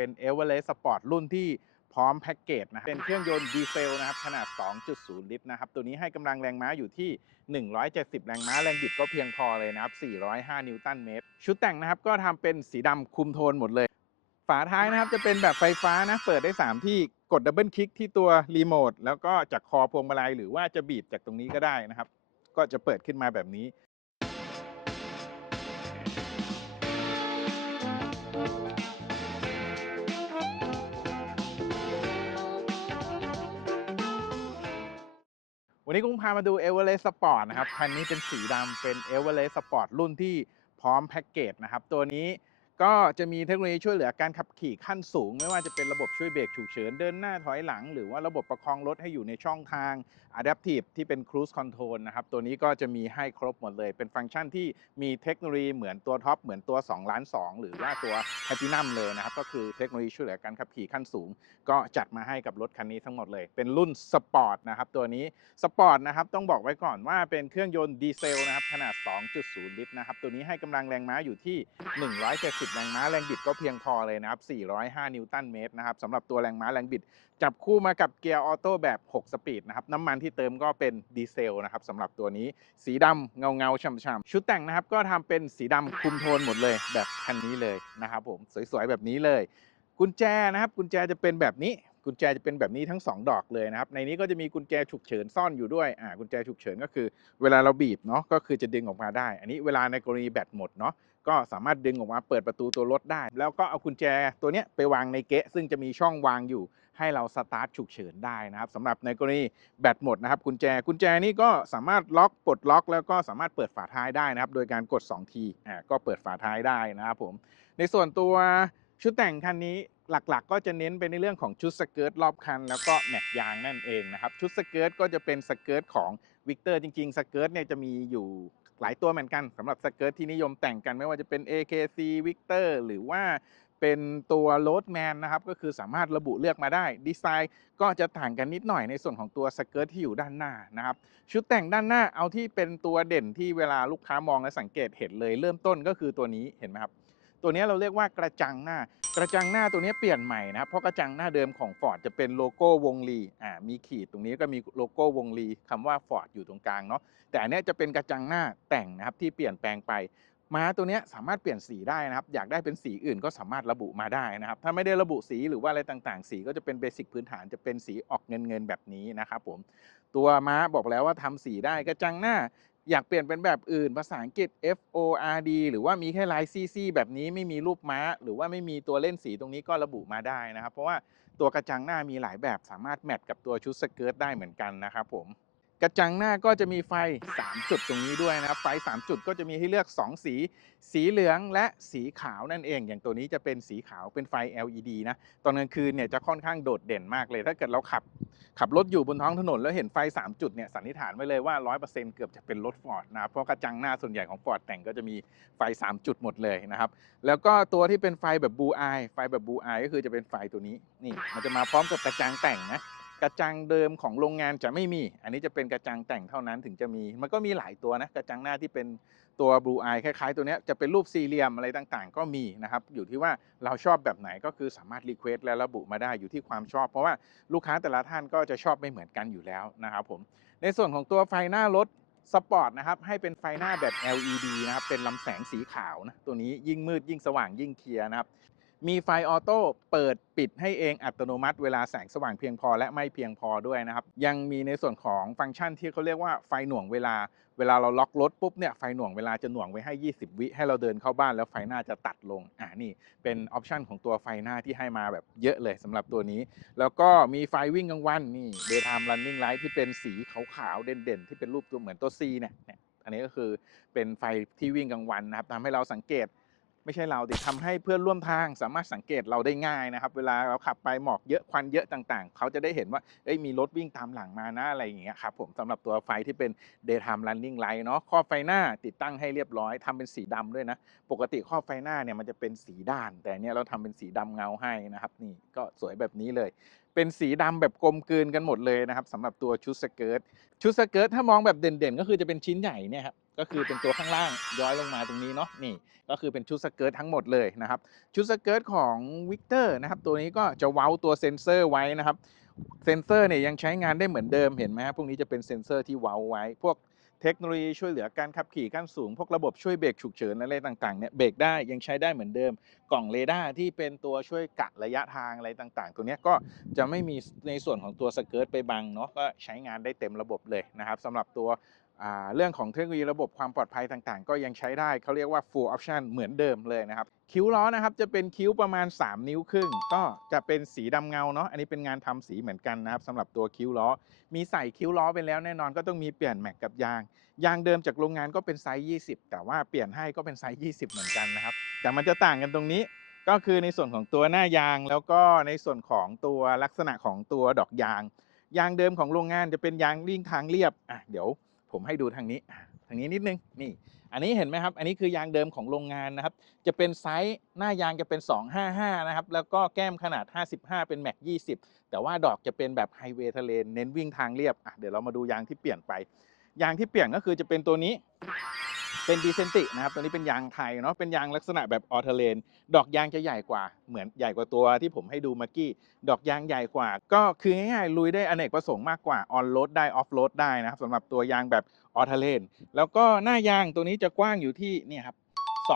เป็น e v e r e s t Sport รุ่นที่พร้อมแพ็กเกจนะเป็นเครื่องยนต์ดีเซลนะครับขนาด 2.0 ลิตรนะครับ ตัวนี้ให้กำลังแรงม้าอยู่ที่ 170 แรงม้า แรงบิดก็เพียงพอเลยนะครับ 405 นิวตันเมตร ชุดแต่งนะครับก็ทำเป็นสีดำคุมโทนหมดเลย ฝาท้ายนะครับจะเป็นแบบไฟฟ้านะ เปิดได้ 3 ที่กดดับเบิลคลิกที่ตัวรีโมทแล้วก็จากคอพวงมาลัยหรือว่าจะบีบจากตรงนี้ก็ได้นะครับ ก็จะเปิดขึ้นมาแบบนี้ วันนี้กุ้งพามาดู e v e r e s t Sport นะครับ คันนี้เป็นสีดำเป็น e v e r e s t Sport รุ่นที่พร้อมแพ็กเกจนะครับ ตัวนี้ ก็จะมีเทคโนโลยีช่วยเหลือการขับขี่ขั้นสูง ไม่ว่าจะเป็นระบบช่วยเบรกฉุกเฉินเดินหน้าถอยหลัง หรือว่าระบบประคองรถให้อยู่ในช่องทาง Adaptive ที่เป็น Cruise Control นะครับ ตัวนี้ก็จะมีให้ครบหมดเลย เป็นฟังก์ชันที่มีเทคโนโลยีเหมือนตัวท็อปเหมือนตัว2ล้าน2หรือว่าตัว Platinum เลยนะครับ ก็คือเทคโนโลยีช่วยเหลือการขับขี่ขั้นสูง ก็จัดมาให้กับรถคันนี้ทั้งหมดเลย เป็นรุ่นสปอร์ตนะครับตัวนี้สปอร์ตนะครับต้องบอกไว้ก่อนว่าเป็นเครื่องยนต์ดีเซลนะครับขนาด 2.0 ลิตรนะครับตัวนี้ให้กำลังแรงม้าอยู่ที่ 170แรงม้าแรงบิดก็เพียงพอเลยนะครับ 405 นิวตันเมตรนะครับสำหรับตัวแรงม้าแรงบิด จับคู่มากับเกียร์ออโต้แบบ 6 สปีดนะครับ น้ำมันที่เติมก็เป็นดีเซลนะครับสำหรับตัวนี้ สีดำเงาเงาๆช่ำๆชุดแต่งนะครับก็ทำเป็นสีดำคุมโทนหมดเลยแบบคันนี้เลยนะครับผมสวยๆแบบนี้เลย กุญแจนะครับกุญแจจะเป็นแบบนี้กุญแจจะเป็นแบบนี้ทั้ง 2 ดอกเลยนะครับ ในนี้ก็จะมีกุญแจฉุกเฉินซ่อนอยู่ด้วย อ่า กุญแจฉุกเฉินก็คือ เวลาเราบีบเนาะ ก็คือจะดึงออกมาได้ อันนี้เวลาในกรณีแบตหมดเนาะ ก็สามารถดึงออกมาเปิดประตูตัวรถได้ แล้วก็เอากุญแจตัวนี้ไปวางในเกะ ซึ่งจะมีช่องวางอยู่ให้เราสตาร์ทฉุกเฉินได้นะครับสำหรับในกรณีแบตหมดนะครับกุญแจกุญแจนี่ก็สามารถล็อกปลดล็อก แล้วก็สามารถเปิดฝาท้ายได้นะครับ โดยการกด 2 ทีอ่าก็เปิดฝาท้ายได้นะครับผมในส่วนตัวชุดแต่งคันนี้หลักๆก็จะเน้นไปในเรื่องของชุดสเกิร์ตรอบคัน แล้วก็แม็กยางนั่นเองนะครับชุดสเกิร์ตก็จะเป็นสเกิร์ตของวิกเตอร์จริงๆสเกิร์ตเนี่ยจะมีอยู่ หลายตัวเหมือนกันสำหรับสเกิร์ตที่นิยมแต่งกันไม่ว่าจะเป็น AKC Victor หรือว่าเป็นตัว Roadman นะครับก็คือสามารถระบุเลือกมาได้ ดีไซน์ก็จะต่างกันนิดหน่อยในส่วนของตัวสเกิร์ตที่อยู่ด้านหน้านะครับ ชุดแต่งด้านหน้าเอาที่เป็นตัวเด่นที่เวลาลูกค้ามองและสังเกตเห็นเลย เริ่มต้นก็คือตัวนี้เห็นไหมครับ ตัวนี้เราเรียกว่ากระจังหน้า กระจังหน้าตัวนี้เปลี่ยนใหม่นะครับเพราะกระจังหน้าเดิมของ Ford จะเป็นโลโก้วงลีอ่ามีขีดตรงนี้ก็มีโลโก้วงลีคำว่า Ford อยู่ตรงกลางเนาะแต่อันนี้จะเป็นกระจังหน้าแต่งนะครับที่เปลี่ยนแปลงไปม้าตัวนี้สามารถเปลี่ยนสีได้นะครับ อยากได้เป็นสีอื่นก็สามารถระบุมาได้นะครับ ถ้าไม่ได้ระบุสีหรือว่าอะไรต่างๆ สีก็จะเป็นเบสิกพื้นฐานจะเป็นสีออกเงินเงินแบบนี้นะครับผม ตัวม้าบอกแล้วว่าทำสีได้กระจังหน้า อยากเปลี่ยนเป็นแบบอื่นภาษาอังกฤษ F O R D หรือว่ามีแค่ลายซีซีแบบนี้ไม่มีรูปม้า หรือว่าไม่มีตัวเล่นสีตรงนี้ก็ระบุมาได้นะครับ เพราะว่าตัวกระจังหน้ามีหลายแบบสามารถแมทกับตัวชุดสเกิร์ตได้เหมือนกันนะครับผมกระจังหน้าก็จะมีไฟ 3 จุดตรงนี้ด้วยนะครับ ไฟ 3 จุดก็จะมีให้เลือก 2 สี สีเหลืองและสีขาวนั่นเอง อย่างตัวนี้จะเป็นสีขาวเป็นไฟ LED นะ ตอนกลางคืนเนี่ยจะค่อนข้างโดดเด่นมากเลย ถ้าเกิดเราขับ ขับรถอยู่บนท้องถนนแล้วเห็นไฟ 3 จุดเนี่ยสันนิษฐานไว้เลยว่า 100%เกือบจะเป็นรถฟอร์ดนะครับเพราะกระจังหน้าส่วนใหญ่ของฟอร์ดแต่งก็จะมีไฟ 3 จุดหมดเลยนะครับแล้วก็ตัวที่เป็นไฟแบบบูอายไฟแบบบูอายก็คือจะเป็นไฟตัวนี้นี่มันจะมาพร้อมกับกระจังแต่งนะกระจังเดิมของโรงงานจะไม่มี อันนี้จะเป็นกระจังแต่งเท่านั้นถึงจะมี มันก็มีหลายตัวนะกระจังหน้าที่เป็น ตัวบลูอายคล้ายๆ ตัวนี้จะเป็นรูปสี่เหลี่ยมอะไรต่างๆ ก็มีนะครับ อยู่ที่ว่าเราชอบแบบไหนก็คือสามารถรีเควสและระบุมาได้อยู่ที่ความชอบ เพราะว่าลูกค้าแต่ละท่านก็จะชอบไม่เหมือนกันอยู่แล้วนะครับผมในส่วนของตัวไฟหน้ารถสปอร์ตนะครับให้เป็นไฟหน้าแบบ LED นะครับเป็นลำแสงสีขาวนะตัวนี้ยิ่งมืดยิ่งสว่างยิ่งเคลียร์นะครับมีไฟออโต้เปิดปิดให้เองอัตโนมัติเวลาแสงสว่างเพียงพอและไม่เพียงพอด้วยนะครับ ยังมีในส่วนของฟังก์ชันที่เขาเรียกว่าไฟหน่วงเวลา เวลาเราล็อกรถปุ๊บเนี่ยไฟหน่วงเวลาจะหน่วงไว้ให้ 20 วิให้เราเดินเข้าบ้านแล้วไฟหน้าจะตัดลงอ่านี่เป็นออปชันของตัวไฟหน้าที่ให้มาแบบเยอะเลยสำหรับตัวนี้ แล้วก็มีไฟวิ่งกลางวันนี่ daytime running light ที่เป็นสีขาวๆเด่นๆ ที่เป็นรูปตัวเหมือนตัว C เนี่ยเนี่ยอันนี้ก็คือเป็นไฟที่วิ่งกลางวันนะครับทำให้เราสังเกต ไม่ใช่เราดิทำให้เพื่อนร่วมทางสามารถสังเกตเราได้ง่ายนะครับ เวลาเราขับไปหมอกเยอะควันเยอะต่างๆ เขาจะได้เห็นว่าเอ้ยมีรถวิ่งตามหลังมานะอะไรอย่างเงี้ยครับผมสำหรับตัวไฟที่เป็น daytime running light เนาะครอไฟหน้าติดตั้งให้เรียบร้อยทำเป็นสีดำด้วยนะ ปกติครอไฟหน้าเนี่ยมันจะเป็นสีด้าน แต่เนี้ยเราทำเป็นสีดำเงาให้นะครับนี่ก็สวยแบบนี้เลย เป็นสีดำแบบกลมกลืนกันหมดเลยนะครับสำหรับตัวชุดสเกิร์ตชุดสเกิร์ตถ้ามองแบบเด่นๆ ก็คือจะเป็นชิ้นใหญ่เนี่ยครับก็คือเป็นตัวข้างล่างย้อยลงมาตรงนี้เนาะนี่ ก็คือเป็นชุดสเกิร์ตทั้งหมดเลยนะครับ ชุดสเกิร์ตของวิกเตอร์นะครับตัวนี้ก็จะเว้าตัวเซ็นเซอร์ไว้นะครับเซ็นเซอร์เนี่ยยังใช้งานได้เหมือนเดิมเห็นไหมครับพวกนี้จะเป็นเซ็นเซอร์ที่เว้าไว้ พวกเทคโนโลยีช่วยเหลือการขับขี่ขั้นสูง พวกระบบช่วยเบรกฉุกเฉินอะไรต่างๆเนี่ยเบรกได้ยังใช้ได้เหมือนเดิม กล่องเรดาร์ที่เป็นตัวช่วยกะระยะทางอะไรต่างๆ ตัวนี้ก็จะไม่มีในส่วนของตัวสเกิร์ตไปบังเนาะก็ใช้งานได้เต็มระบบเลยนะครับสำหรับตัว เรื่องของเทคโนโลยีระบบความปลอดภัยต่างๆ ก็ยังใช้ได้เขาเรียกว่า full option เหมือนเดิมเลยนะครับ คิ้วล้อนะครับจะเป็นคิ้วประมาณ 3 นิ้วครึ่ง ก็จะเป็นสีดำเงาเนาะอันนี้เป็นงานทำสีเหมือนกันนะครับสำหรับตัวคิ้วล้อ มีใส่คิ้วล้อไปแล้วแน่นอนก็ต้องมีเปลี่ยนแม็กกับยาง ยางเดิมจากโรงงานก็เป็นไซส์ 20 แต่ว่าเปลี่ยนให้ก็เป็นไซส์ 20 เหมือนกันนะครับแต่มันจะต่างกันตรงนี้ก็คือในส่วนของตัวหน้ายางแล้วก็ในส่วนของตัวลักษณะของตัวดอกยาง ยางเดิมของโรงงานจะเป็นยางริ่งทางเรียบอะเดี๋ยว ผมให้ดูทางนี้ทางนี้นิดนึงนี่อันนี้เห็นไหมครับ อันนี้คือยางเดิมของโรงงานนะครับ จะเป็นไซส์หน้ายางจะเป็น 255 นะครับ แล้วก็แก้มขนาด 55 เป็นแม็ก20 แต่ว่าดอกจะเป็นแบบไฮเวย์ทะเลเน้นวิ่งทางเรียบอะเดี๋ยวเรามาดูยางที่เปลี่ยนไป ยางที่เปลี่ยนก็คือจะเป็นตัวนี้ เป็นดีเซนตินะครับ ตัวนี้เป็นยางไทยเนาะ เป็นยางลักษณะแบบออเทเลน ดอกยางจะใหญ่กว่า เหมือนใหญ่กว่าตัวที่ผมให้ดูเมื่อกี้ ดอกยางใหญ่กว่า ก็คือง่ายๆลุยได้อเนกประสงค์มากกว่า ออนโรดได้ ออฟโรดได้นะครับสำหรับตัวยางแบบออเทเลน แล้วก็หน้ายางตัวนี้จะกว้างอยู่ที่เนี่ยครับ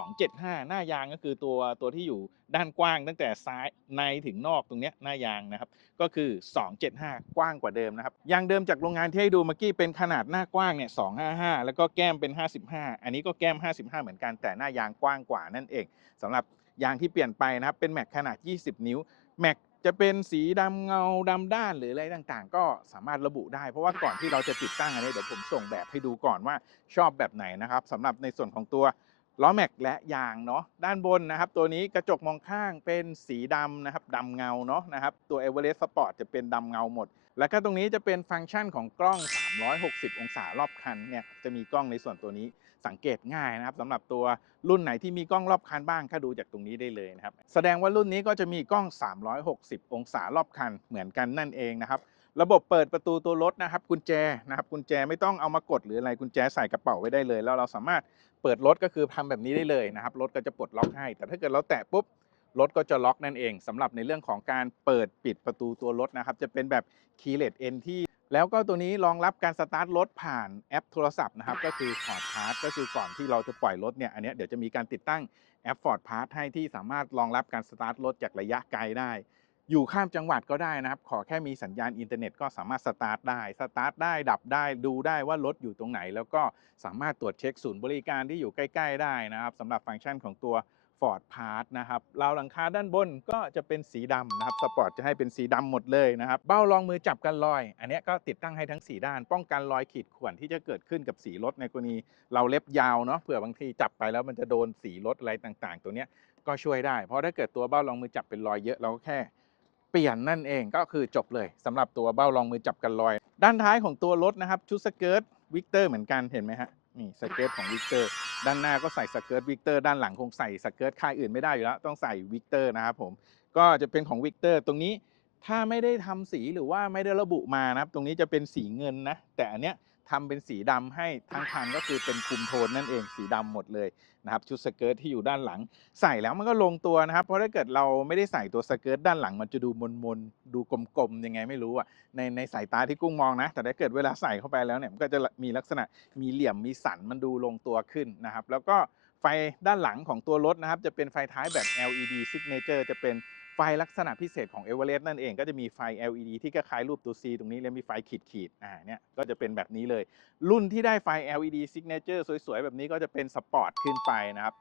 275 หน้ายางก็คือตัวตัวที่อยู่ด้านกว้างตั้งแต่ซ้ายในถึงนอกตรงเนี้ยหน้ายางนะครับ ก็คือ 275 กว้างกว่าเดิมนะครับยางเดิมจากโรงงานที่ให้ดูเมื่อกี้เป็นขนาดหน้ากว้างเนี่ย255 แล้วก็แก้มเป็น 55 อันนี้ก็แก้ม 55 เหมือนกันแต่หน้ายางกว้างกว่านั่นเองสำหรับยางที่เปลี่ยนไปนะครับเป็นแม็กขนาด 20 นิ้วแม็กจะเป็นสีดำเงาดำด้านหรืออะไรต่างๆ ก็สามารถระบุได้ เพราะว่าก่อนที่เราจะติดตั้งอันนี้เดี๋ยวผมส่งแบบให้ดูก่อนว่าชอบแบบไหนนะครับสำหรับในส่วนของตัว ล้อแม็กและยางเนาะด้านบนนะครับ ตัวนี้กระจกมองข้างเป็นสีดำนะครับดำเงาเนาะนะครับ ตัว e v e r e s t Sport จะเป็นดำเงาหมด แล้วก็ตรงนี้จะเป็นฟังก์ชันของกล้อง 360 องศารอบคันเนี่ยจะมีกล้องในส่วนตัวนี้สังเกตง่ายนะครับสำหรับตัวรุ่นไหนที่มีกล้องรอบคันบ้างก็ดูจากตรงนี้ได้เลยนะครับ แสดงว่ารุ่นนี้ก็จะมีกล้อง 360 องศารอบคันเหมือนกันนั่นเองนะครับ ระบบเปิดประตูตัวรถนะครับกุญแจนะครับกุญแจไม่ต้องเอามากดหรืออะไรกุญแจใส่กระเป๋าไว้ได้เลย แล้วเราสามารถเปิดรถก็คือทำแบบนี้ได้เลยนะครับรถก็จะปลดล็อกให้ แต่ถ้าเกิดเราแตะปุ๊บรถก็จะล็อกนั่นเองสำหรับในเรื่องของการเปิดปิดประตูตัวรถนะครับจะเป็นแบบ keyless entry แล้วก็ตัวนี้รองรับการสตาร์ทรถผ่านแอปโทรศัพท์นะครับก็คือ Ford Pass ก็คือก่อนที่เราจะปล่อยรถเนี่ยอันนี้เดี๋ยวจะมีการติดตั้งแอป Ford Pass ให้ที่สามารถรองรับการสตาร์ทรถจากระยะไกลได้ อยู่ข้ามจังหวัดก็ได้นะครับ ขอแค่มีสัญญาณอินเทอร์เน็ตก็สามารถสตาร์ทได้ สตาร์ทได้ดับได้ดูได้ว่ารถอยู่ตรงไหน แล้วก็สามารถตรวจเช็คศูนย์บริการที่อยู่ใกล้ ๆ ได้นะครับสำหรับฟังก์ชันของตัว Ford Pass นะครับราวหลังคาด้านบนก็จะเป็นสีดำนะครับสปอร์ตจะให้เป็นสีดำหมดเลยนะครับ เบ้ารองมือจับกันรอย อันนี้ก็ติดตั้งให้ทั้ง 4 ด้าน ป้องกันรอยขีดข่วนที่จะเกิดขึ้นกับสีรถในกรณีเราเล็บยาวเนาะเผื่อบางทีจับไปแล้วมันจะโดนสีรถอะไรต่างๆ ตัวเนี้ยก็ช่วยได้ เพราะถ้าเกิดตัวเบ้ารองมือจับเป็นรอยเยอะเราก็แค่ เปลี่ยนนั่นเองก็คือจบเลยสำหรับตัวเบ้ารองมือจับกันรอย ด้านท้ายของตัวรถนะครับ ชุดสเกิร์ตวิกเตอร์เหมือนกันเห็นไหมฮะนี่สเกิร์ตของวิกเตอร์ด้านหน้าก็ใส่สเกิร์ตวิกเตอร์ด้านหลังคงใส่สเกิร์ตค่ายอื่นไม่ได้อยู่แล้ว ต้องใส่วิกเตอร์นะครับผมก็จะเป็นของวิกเตอร์ตรงนี้ถ้าไม่ได้ทำสีหรือว่าไม่ได้ระบุมานะครับ ตรงนี้จะเป็นสีเงินนะ แต่อันเนี้ยทำเป็นสีดำให้ทั้งคันก็คือเป็นคุมโทนนั่นเองสีดำหมดเลย นะครับชุดสเกิร์ตที่อยู่ด้านหลัง ใส่แล้วมันก็ลงตัวนะครับ เพราะถ้าเกิดเราไม่ได้ใส่ตัวสเกิร์ตด้านหลัง มันจะดูมนๆดูกลมๆยังไงไม่รู้อะในในสายตาที่กุ้งมองนะ แต่ถ้าเกิดเวลาใส่เข้าไปแล้วเนี่ยมันก็จะมีลักษณะมีเหลี่ยมมีสันมันดูลงตัวขึ้นนะครับ แล้วก็ไฟด้านหลังของตัวรถนะครับ จะเป็นไฟท้ายแบบ LED signature จะเป็น ลักษณะพิเศษของ e v e r e s t นั่นเองก็จะมีไฟ LED ที่คล้ายรูปตัว C ตรงนี้แล้วมีไฟขีดๆอ่าเนี่ยก็จะเป็นแบบนี้เลย รุ่นที่ได้ไฟ LED signature สวยๆ แบบนี้ก็จะเป็นสปอร์ตขึ้นไปนะครับ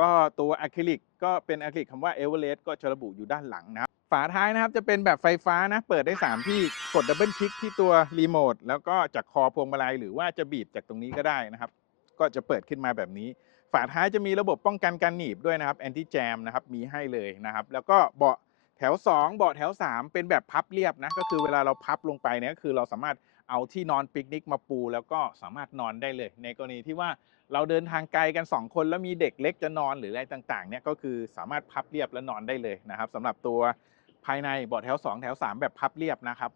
ก็ตัวอะคริลิกก็เป็นอะคริลิกคำว่าเอเวอเรสต์ก็จะระบุอยู่ด้านหลังนะครับ ฝาท้ายนะครับจะเป็นแบบไฟฟ้านะ เปิดได้ 3 ที่กดดับเบิลคลิกที่ตัวรีโมทแล้วก็จากคอพวงมาลัยหรือว่าจะบีบจากตรงนี้ก็ได้นะครับ ก็จะเปิดขึ้นมาแบบนี้ฝาท้ายจะมีระบบป้องกันการหนีบด้วยนะครับแอนตี้แจมนะครับมีให้เลยนะครับ แล้วก็เบาะ แถว 2 เบาะแถว 3 เป็นแบบพับเรียบนะ ก็คือเวลาเราพับลงไปเนี่ยก็คือเราสามารถเอาที่นอนปิกนิกมาปู แล้วก็สามารถนอนได้เลย ในกรณีที่ว่าเราเดินทางไกลกัน 2 คนแล้วมีเด็กเล็กจะนอนหรืออะไรต่างๆเนี่ยก็คือสามารถพับเรียบและนอนได้เลยนะครับสำหรับตัวภายในเบาะแถว 2 แถว 3 แบบพับเรียบนะครับ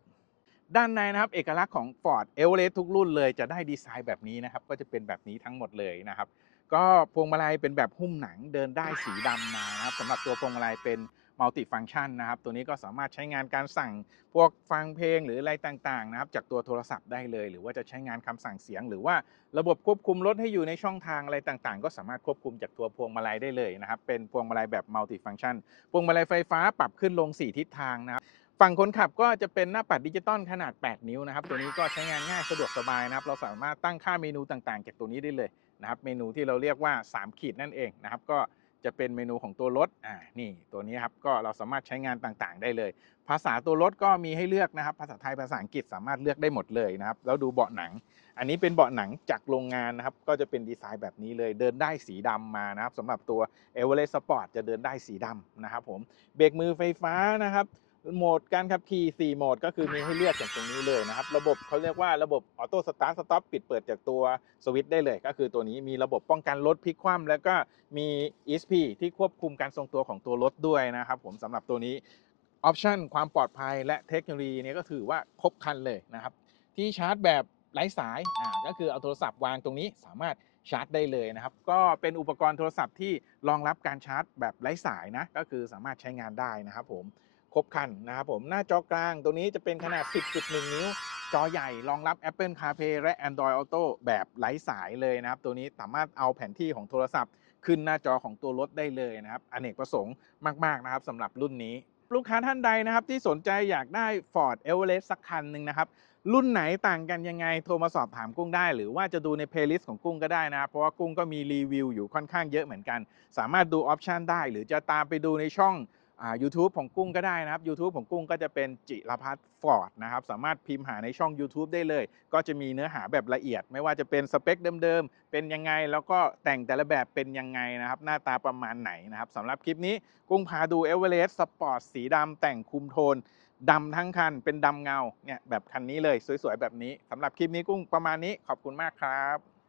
ด้านในนะครับเอกลักษณ์ของ Ford e v e r e s t ทุกรุ่นเลยจะได้ดีไซน์แบบนี้นะครับก็จะเป็นแบบนี้ทั้งหมดเลยนะครับ ก็พวงมาลัยเป็นแบบหุ้มหนังเดินได้สีดำมานะครับสำหรับตัวพวงมาลัยเป็น มัลติฟังชันนะครับ ตัวนี้ก็สามารถใช้งานการสั่งพวกฟังเพลงหรืออะไรต่างๆนะครับ จากตัวโทรศัพท์ได้เลย หรือว่าจะใช้งานคำสั่งเสียง หรือว่าระบบควบคุมรถให้อยู่ในช่องทางอะไรต่างๆ ก็สามารถควบคุมจากตัวพวงมาลัยได้เลยนะครับ เป็นพวงมาลัยแบบมัลติฟังชันพวงมาลัยไฟฟ้าปรับขึ้นลง 4 ทิศทางนะครับฝั่งคนขับก็จะเป็นหน้าปัดดิจิตอลขนาด 8 นิ้วนะครับ ตัวนี้ก็ใช้งานง่ายสะดวกสบายนะครับ เราสามารถตั้งค่าเมนูต่างๆ จากตัวนี้ได้เลยนะครับ เมนูที่เราเรียกว่า 3 ขีดนั่นเองนะครับ ก็ จะเป็นเมนูของตัวรถอ่านี่ตัวนี้ครับก็เราสามารถใช้งานต่างๆ ได้เลย ภาษาตัวรถก็มีให้เลือกนะครับ ภาษาไทยภาษาอังกฤษสามารถเลือกได้หมดเลยนะครับ แล้วดูเบาะหนัง อันนี้เป็นเบาะหนังจากโรงงานนะครับ ก็จะเป็นดีไซน์แบบนี้เลย เดินได้สีดำมานะครับสำหรับตัว e v e r e s t Sport จะเดินได้สีดำนะครับผมเบรกมือไฟฟ้านะครับ โหมดการขับขี่ 4 โหมด ก็คือมีให้เลือกอย่างตรงนี้เลยนะครับ ระบบเขาเรียกว่าระบบออโต้สตาร์ทสต็อปปิดเปิดจากตัวสวิตช์ได้เลย ก็คือตัวนี้มีระบบป้องกันรถพลิกคว่ำแล้วก็มี ESP ที่ควบคุมการทรงตัวของตัวรถด้วยนะครับ ผมสำหรับตัวนี้ออปชันความปลอดภัยและเทคโนโลยีนี้ก็ถือว่าครบครันเลยนะครับ ที่ชาร์จแบบไร้สายอ่าก็คือเอาโทรศัพท์วางตรงนี้สามารถชาร์จได้เลยนะครับ ก็เป็นอุปกรณ์โทรศัพท์ที่รองรับการชาร์จแบบไร้สายนะก็คือสามารถใช้งานได้นะครับผม ครบคันนะครับผมหน้าจอกลางตัวนี้จะเป็นขนาด 10.1 นิ้ว จอใหญ่รองรับ Apple CarPlay และ Android Auto แบบไร้สายเลยนะครับ ตัวนี้สามารถเอาแผนที่ของโทรศัพท์ ขึ้นหน้าจอของตัวรถได้เลยนะครับอเนกประสงค์มาก ๆ นะครับสำหรับรุ่นนี้ ลูกค้าท่านใดนะครับ ที่สนใจอยากได้ Ford Everest สักคันหนึ่งนะครับ รุ่นไหนต่างกันยังไงโทรมาสอบถามกุ้งได้ หรือว่าจะดูในเพลย์ลิสต์ของกุ้งก็ได้นะครับเพราะว่ากุ้งก็มีรีวิวอยู่ค่อนข้างเยอะเหมือนกัน สามารถดูออปชันได้ หรือจะตามไปดูในช่อง อ่า YouTube ของกุ้งก็ได้นะครับ YouTube ของกุ้งก็จะเป็นจิรพัฒน์ฟอร์ดนะครับสามารถพิมพ์หาในช่อง YouTube ได้เลย ก็จะมีเนื้อหาแบบละเอียด ไม่ว่าจะเป็นสเปคเดิมๆ เป็นยังไง แล้วก็แต่งแต่ละแบบเป็นยังไงนะครับ หน้าตาประมาณไหนนะครับสำหรับคลิปนี้กุ้งพาดู e v e r e s t Sport สีดำแต่งคุมโทนดำทั้งคันเป็นดำเงาเนี่ยแบบคันนี้เลยสวยๆแบบนี้สำหรับคลิปนี้กุ้งประมาณนี้ขอบคุณมากครับ